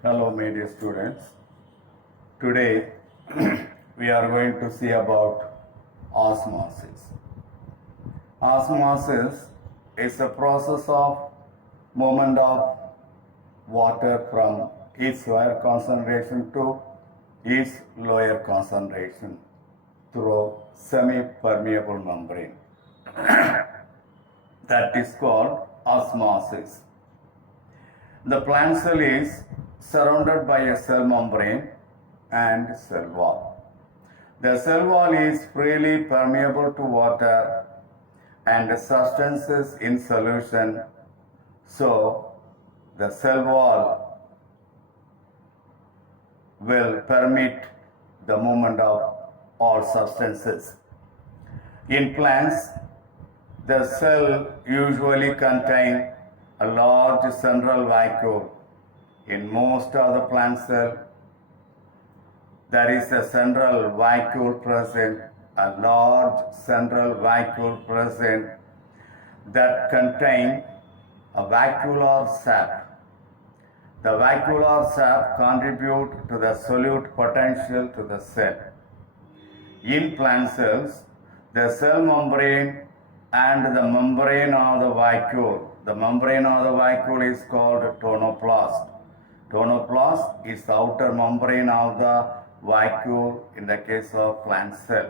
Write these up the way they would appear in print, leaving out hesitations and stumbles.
Hello, my dear students. Today we are going to see about osmosis. Osmosis is a process of movement of water from its higher concentration to its lower concentration through semi-permeable membrane. That is called osmosis. The plant cell is surrounded by a cell membrane and cell wall. The cell wall is freely permeable to water and substances in solution, so the cell wall will permit the movement of all substances. In plants, the cell usually contains a large central vacuole. In most of the plant cell, there is a central vacuole present, a large central vacuole present that contains a vacuolar sap. The vacuolar sap contributes to the solute potential to the cell. In plant cells, the cell membrane and the membrane of the vacuole. The membrane of the vacuole is called tonoplast. Tonoplast is the outer membrane of the vacuole in the case of plant cell.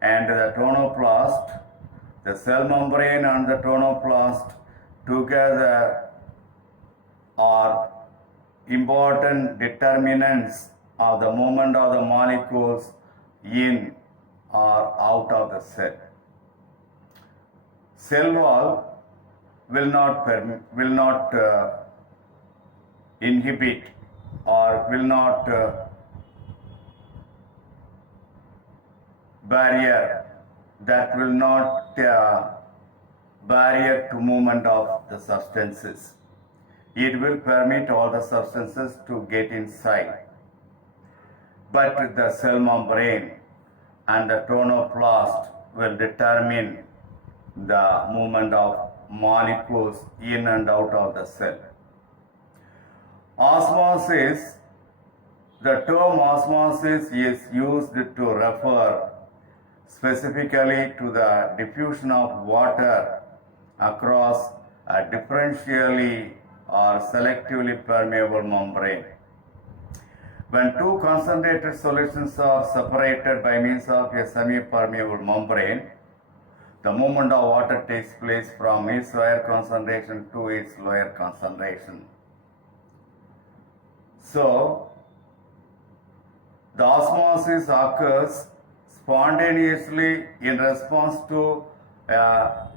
And the tonoplast, the cell membrane and the tonoplast together are important determinants of the movement of the molecules in or out of the cell. Cell wall will not inhibit or will not barrier that will not barrier to movement of the substances. It will permit all the substances to get inside. But the cell membrane and the tonoplast will determine the movement of molecules in and out of the cell. Osmosis, the term osmosis is used to refer specifically to the diffusion of water across a differentially or selectively permeable membrane. When two concentrated solutions are separated by means of a semi-permeable membrane, the movement of water takes place from its higher concentration to its lower concentration. So, the osmosis occurs spontaneously in response to a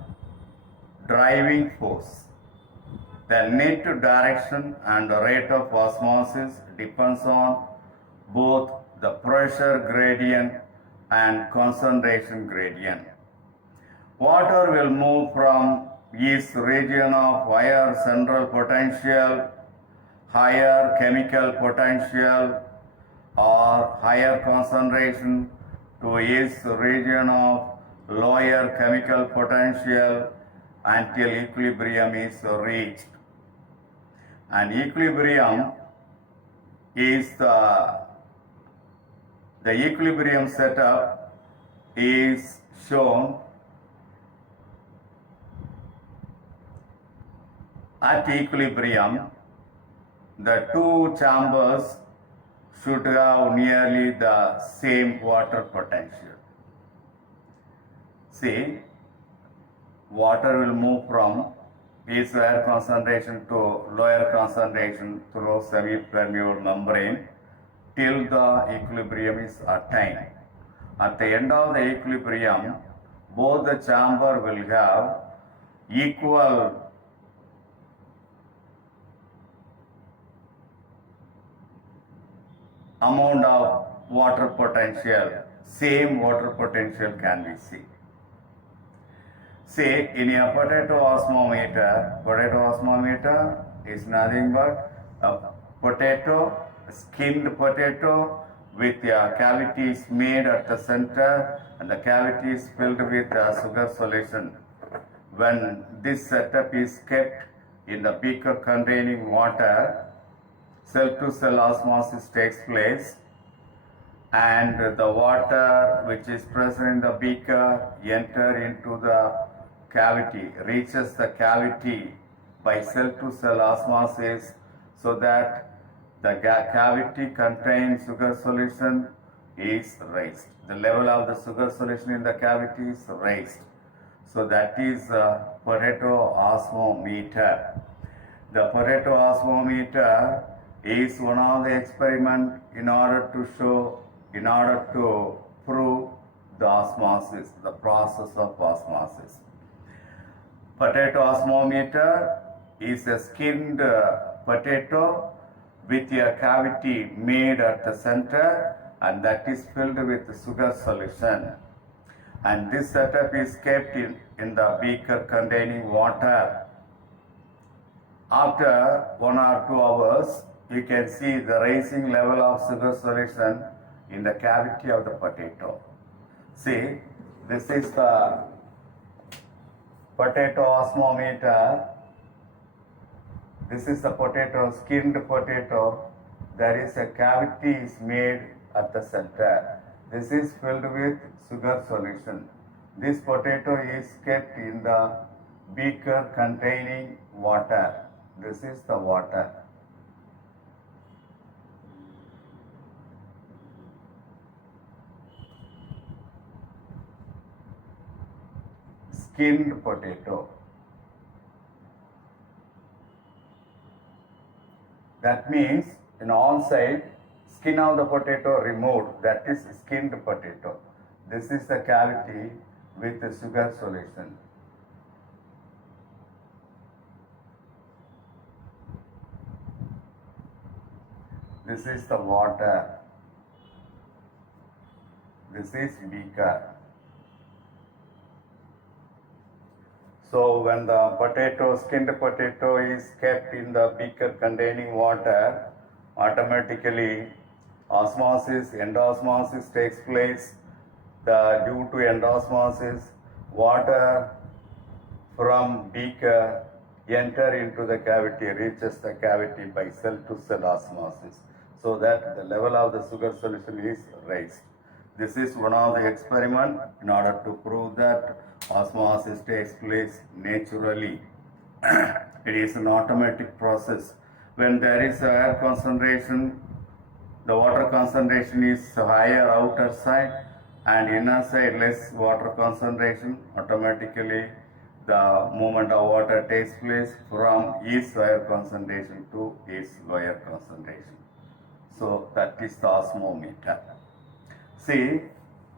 driving force. The net direction and the rate of osmosis depends on both the pressure gradient and concentration gradient. Water will move from its region of higher central potential, higher chemical potential, or higher concentration to its region of lower chemical potential until equilibrium is reached. And equilibrium is the equilibrium setup is shown at equilibrium. The two chambers should have nearly the same water potential. See, water will move from its higher concentration to lower concentration through semi-permeable membrane till the equilibrium is attained. At the end of the equilibrium, both the chamber will have equal amount of water potential, same water potential can be seen. Say in a potato osmometer is nothing but a potato, skinned potato with cavities made at the center and the cavity is filled with sugar solution. When this setup is kept in the beaker containing water, cell-to-cell osmosis takes place, and the water which is present in the beaker enter into the cavity, reaches the cavity by cell-to-cell osmosis, so that the cavity containing sugar solution is raised. The level of the sugar solution in the cavity is raised. So that is Pareto osmometer. The Pareto osmometer is one of the experiment in order to prove the osmosis, the process of osmosis. Potato osmometer is a skinned potato with a cavity made at the center, and that is filled with sugar solution. And this setup is kept in the beaker containing water. After 1 or 2 hours, you can see the rising level of sugar solution in the cavity of the potato. See, this is the potato osmometer. This is the potato, skinned potato. There is a cavity is made at the center. This is filled with sugar solution. This potato is kept in the beaker containing water. This is the water. Skinned potato. That means in all sides, skin of the potato removed, that is skinned potato. This is the cavity with the sugar solution. This is the water. This is beaker. So when the potato, skinned potato is kept in the beaker containing water, automatically osmosis, endosmosis takes place. Due to endosmosis, water from beaker enter into the cavity, reaches the cavity by cell-to-cell osmosis, so that the level of the sugar solution is raised. This is one of the experiments in order to prove that osmosis takes place naturally. It is an automatic process. When there is a air concentration, the water concentration is higher outer side, and inner side less water concentration, automatically the movement of water takes place from east higher concentration to east lower concentration. So that is the osmometer. See,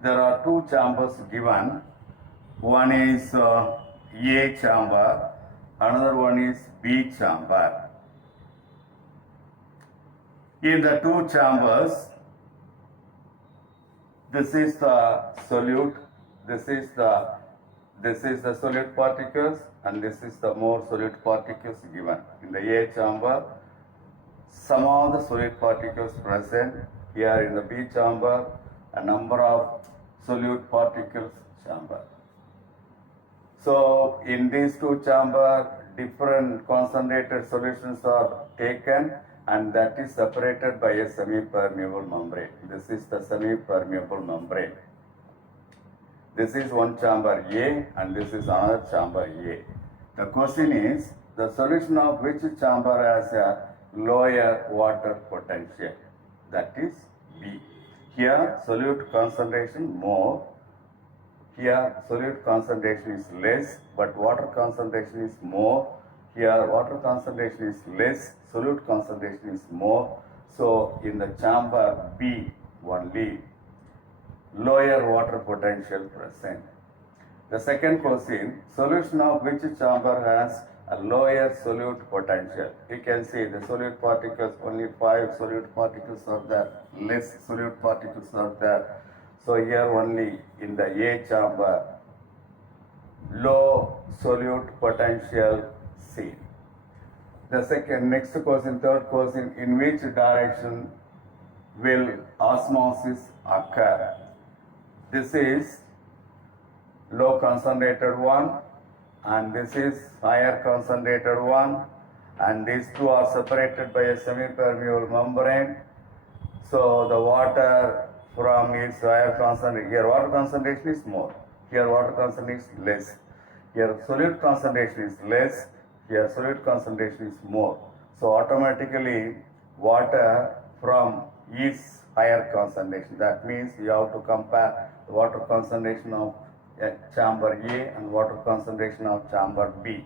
there are 2 chambers given. One is A chamber, another one is B chamber. In the 2 chambers, this is the solute, this is the solute particles, and this is the more solute particles given. In the A chamber, some of the solute particles present. Here in the B chamber, a number of solute particles chamber. So in these 2 chambers, different concentrated solutions are taken, and that is separated by a semi-permeable membrane. This is the semi-permeable membrane. This is one chamber A, and this is another chamber A. The question is, the solution of which chamber has a lower water potential? That is B. Here solute concentration more, here solute concentration is less, but water concentration is more. Here water concentration is less, solute concentration is more. So in the chamber B only, lower water potential present. The second question, solution of which chamber has a lower solute potential? You can see the solute particles, only 5 solute particles are there, less solute particles are there. So here only in the A chamber, low solute potential C. The next question, third question, in which direction will osmosis occur? This is low concentrated one, and this is higher concentrated one, and these two are separated by a semi-permeable membrane. So the water from its higher concentration, here water concentration is more, here water concentration is less, here solute concentration is less, here solute concentration is more. So automatically water from is higher concentration. That means you have to compare the water concentration of chamber A and water concentration of chamber B.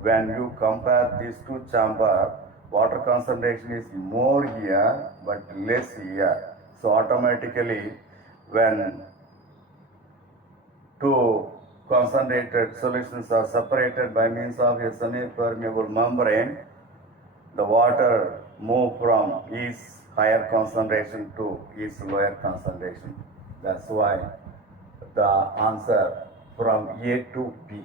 When you compare these two chambers, water concentration is more here but less here. So automatically when two concentrated solutions are separated by means of a semi-permeable membrane, the water move from its higher concentration to its lower concentration. That's why the answer from A to B.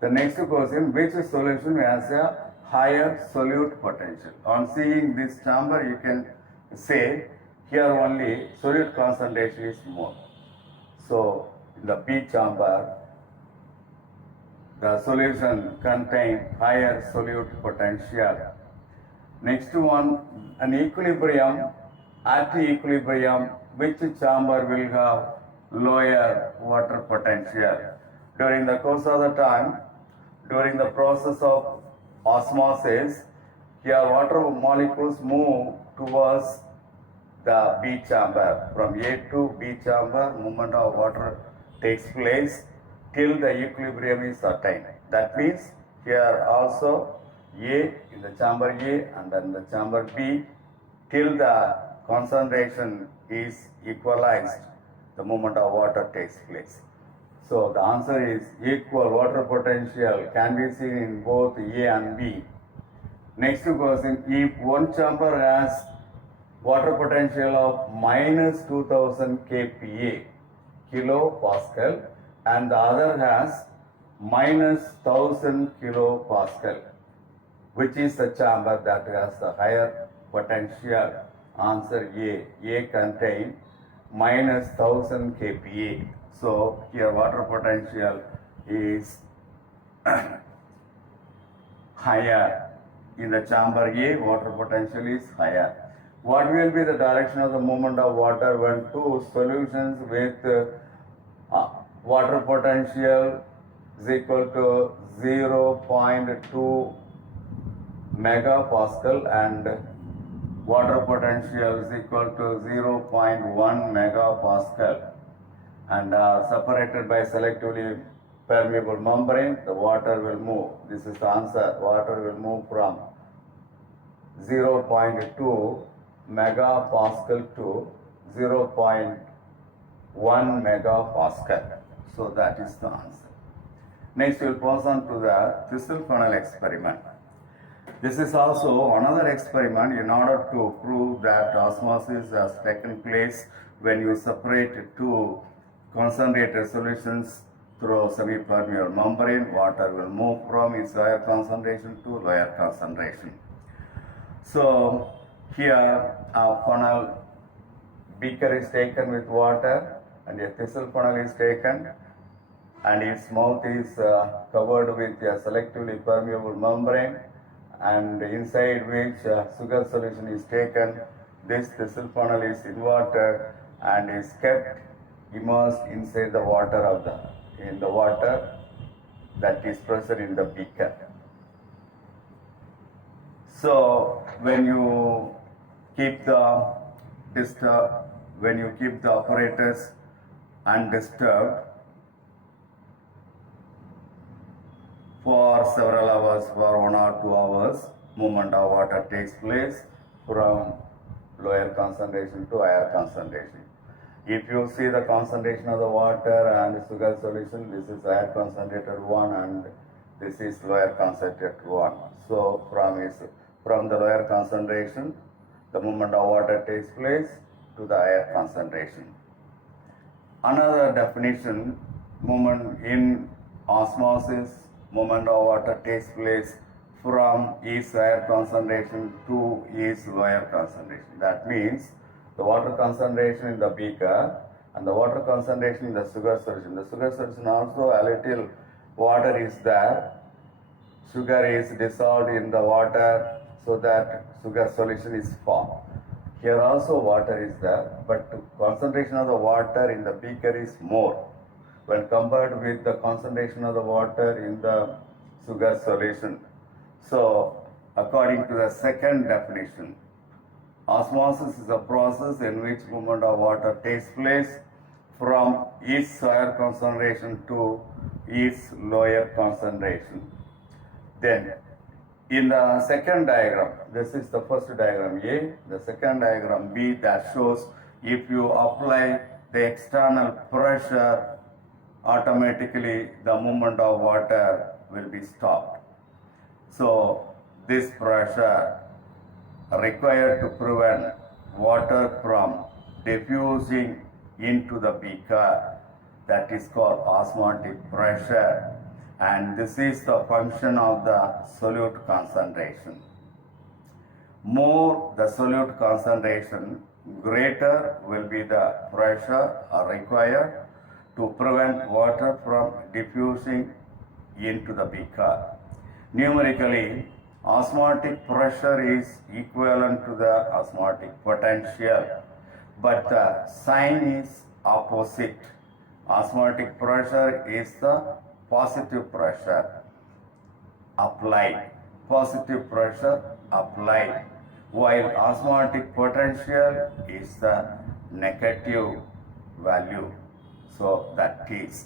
The next question, which solution has a higher solute potential? On seeing this chamber, you can say here only solute concentration is more. So in the B chamber, the solution contains higher solute potential. Next one, an equilibrium. At equilibrium, which chamber will have lower water potential? During the course of the time, during the process of osmosis, here water molecules move towards the B chamber. From A to B chamber, movement of water takes place till the equilibrium is attained. That means here also A in the chamber A and then the chamber B, till the concentration is equalized, the movement of water takes place. So the answer is equal water potential can be seen in both A and B. Next question, if one chamber has water potential of minus 2000 kPa, kilopascal, and the other has minus 1000 kilopascal, which is the chamber that has the higher potential? Answer A. A contain minus 1000 kPa. So here water potential is higher. In the chamber A, water potential is higher. What will be the direction of the movement of water when two solutions with water potential is equal to 0.2 megapascal and water potential is equal to 0.1 megapascal and are separated by selectively permeable membrane? The water will move. This is the answer. Water will move from 0.2 megapascal to 0.1 megapascal. So that is the answer. Next, we will pass on to the Thistle funnel experiment. This is also another experiment in order to prove that osmosis has taken place when you separate two concentrated solutions through semi-permeable membrane. Water will move from its higher concentration to lower concentration. So here a funnel beaker is taken with water and a thistle funnel is taken and its mouth is covered with a selectively permeable membrane, and inside which sugar solution is taken. This thistle funnel is inverted and is kept immersed inside the water in the water that is present in the beaker. So when you keep the apparatus undisturbed for several hours, for 1 or 2 hours, movement of water takes place from lower concentration to higher concentration. If you see the concentration of the water and sugar solution, this is higher concentrated one and this is lower concentrated one. So from the lower concentration, the movement of water takes place to the higher concentration. Another definition, movement in osmosis, movement of water takes place from its higher concentration to its lower concentration. That means the water concentration in the beaker and the water concentration in the sugar solution. The sugar solution also a little water is there. sugar is dissolved in the water so that sugar solution is formed. Here also water is there, but concentration of the water in the beaker is more when compared with the concentration of the water in the sugar solution. So, according to the second definition, osmosis is a process in which movement of water takes place from its higher concentration to its lower concentration. Then, in the second diagram, this is the first diagram A, the second diagram B that shows if you apply the external pressure, automatically the movement of water will be stopped. So, this pressure required to prevent water from diffusing into the beaker, that is called osmotic pressure, and this is the function of the solute concentration. More the solute concentration, greater will be the pressure required to prevent water from diffusing into the beaker. Numerically, osmotic pressure is equivalent to the osmotic potential, but the sign is opposite. Osmotic pressure is the positive pressure applied, positive pressure applied, while osmotic potential is the negative value. So that is.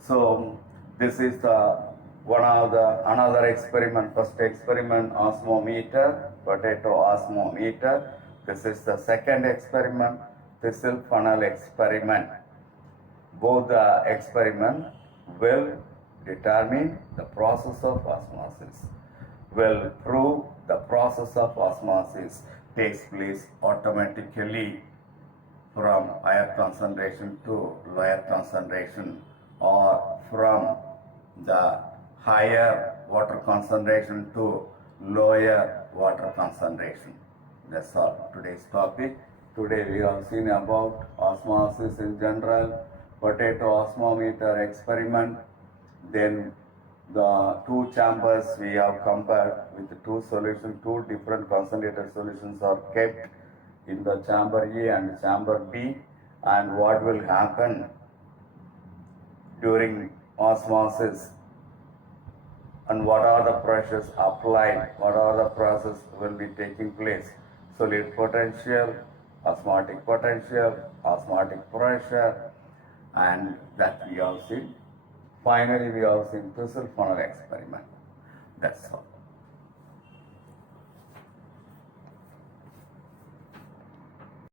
So this is the one of the another experiment. First experiment, osmometer, potato osmometer. This is the second experiment, thistle funnel experiment. Both the experiment will determine the process of osmosis, will prove the process of osmosis takes place automatically from higher concentration to lower concentration, or from the higher water concentration to lower water concentration. That's all today's topic. Today we have seen about osmosis in general, potato osmometer experiment, then the two chambers we have compared with two solutions, two different concentrated solutions are kept in the chamber A and chamber B, and what will happen during osmosis and what are the pressures applied, what are the processes will be taking place. Solute potential, osmotic pressure, and that we have seen. Finally, we have seen thistle funnel experiment. That's all.